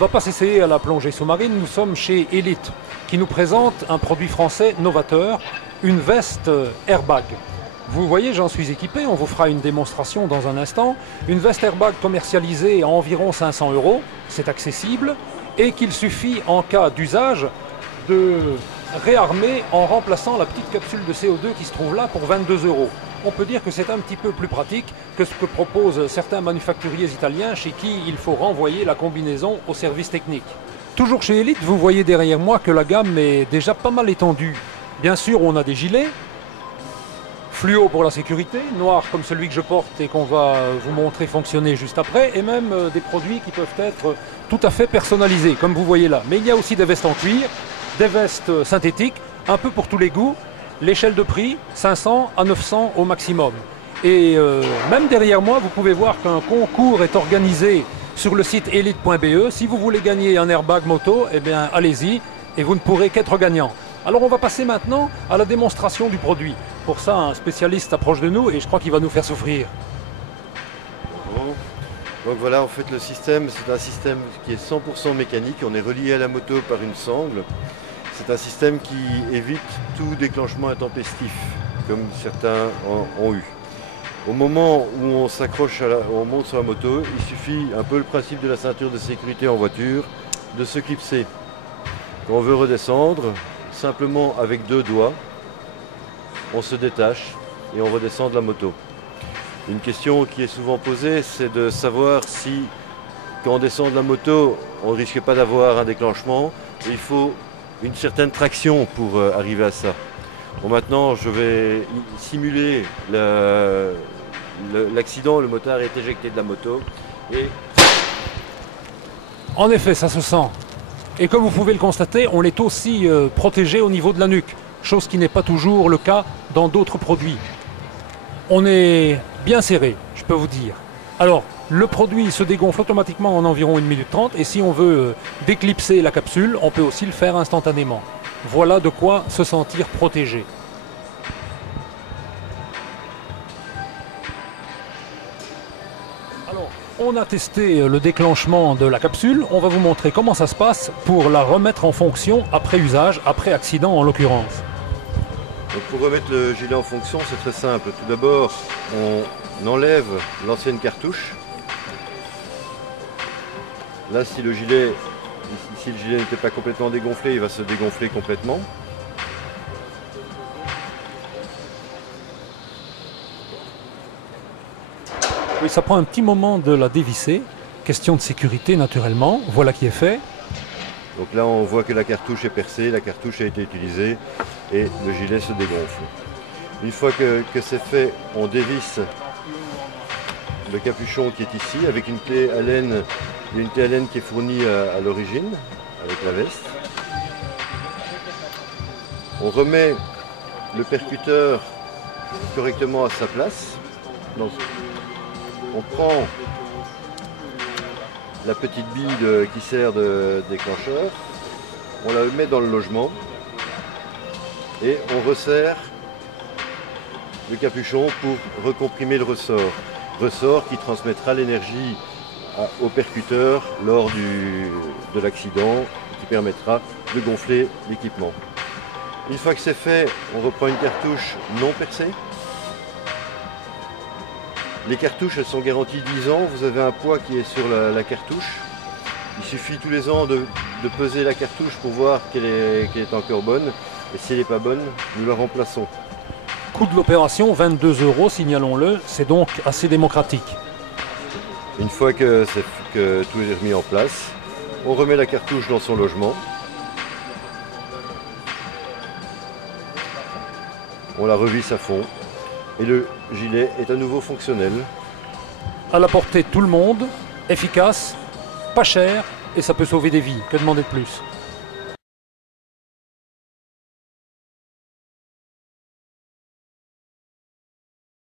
va pas s'essayer à la plongée sous-marine, nous sommes chez Elite, qui nous présente un produit français novateur, une veste airbag. Vous voyez, j'en suis équipé, on vous fera une démonstration dans un instant. Une veste airbag commercialisée à environ 500 €, c'est accessible, et qu'il suffit en cas d'usage de réarmer en remplaçant la petite capsule de CO2 qui se trouve là pour 22 €. On peut dire que c'est un petit peu plus pratique que ce que proposent certains manufacturiers italiens chez qui il faut renvoyer la combinaison au service technique. Toujours chez Elite, vous voyez derrière moi que la gamme est déjà pas mal étendue. Bien sûr, on a des gilets, fluo pour la sécurité, noir comme celui que je porte et qu'on va vous montrer fonctionner juste après, et même des produits qui peuvent être tout à fait personnalisés, comme vous voyez là. Mais il y a aussi des vestes en cuir, des vestes synthétiques, un peu pour tous les goûts. L'échelle de prix, 500 à 900 au maximum. Et même derrière moi, vous pouvez voir qu'un concours est organisé sur le site elite.be. Si vous voulez gagner un airbag moto, eh bien allez-y et vous ne pourrez qu'être gagnant. Alors on va passer maintenant à la démonstration du produit. Pour ça, un spécialiste approche de nous et je crois qu'il va nous faire souffrir. Bon. Donc voilà, en fait le système, c'est un système qui est 100% mécanique. On est relié à la moto par une sangle. C'est un système qui évite tout déclenchement intempestif, comme certains ont eu. Au moment où on s'accroche, on monte sur la moto, il suffit, un peu le principe de la ceinture de sécurité en voiture, de se clipser. Quand on veut redescendre, simplement avec 2 doigts, on se détache et on redescend de la moto. Une question qui est souvent posée, c'est de savoir si, quand on descend de la moto, on ne risque pas d'avoir un déclenchement. Il faut une certaine traction pour arriver à ça. Bon, maintenant, je vais simuler l'accident. Le motard est éjecté de la moto. Et... En effet, ça se sent. Et comme vous pouvez le constater, on est aussi protégé au niveau de la nuque, chose qui n'est pas toujours le cas dans d'autres produits. On est bien serré, je peux vous dire. Alors, le produit se dégonfle automatiquement en environ 1 minute 30 et si on veut déclipser la capsule, on peut aussi le faire instantanément. Voilà de quoi se sentir protégé. Alors, on a testé le déclenchement de la capsule. On va vous montrer comment ça se passe pour la remettre en fonction après usage, après accident en l'occurrence. Donc pour remettre le gilet en fonction, c'est très simple. Tout d'abord, on enlève l'ancienne cartouche. Là, si le gilet n'était pas complètement dégonflé, il va se dégonfler complètement. Oui, ça prend un petit moment de la dévisser. Question de sécurité, naturellement. Voilà qui est fait. Donc là, on voit que la cartouche est percée, la cartouche a été utilisée et le gilet se dégonfle. Une fois que c'est fait, on dévisse le capuchon qui est ici avec une clé Allen. Il y a une clé Allen qui est fournie à l'origine avec la veste. On remet le percuteur correctement à sa place. Donc, on prend la petite bille qui sert de déclencheur, on la met dans le logement et on resserre le capuchon pour recomprimer le ressort. Ressort qui transmettra l'énergie au percuteur lors de l'accident, qui permettra de gonfler l'équipement. Une fois que c'est fait, on reprend une cartouche non percée. Les cartouches, elles sont garanties 10 ans. Vous avez un poids qui est sur la cartouche. Il suffit tous les ans de peser la cartouche pour voir qu'elle est encore bonne. Et si elle n'est pas bonne, nous la remplaçons. Coût de l'opération, 22 €, signalons-le. C'est donc assez démocratique. Une fois que tout est remis en place, on remet la cartouche dans son logement. On la revisse à fond. Et le gilet est à nouveau fonctionnel. À la portée de tout le monde, efficace, pas cher et ça peut sauver des vies. Que demander de plus ?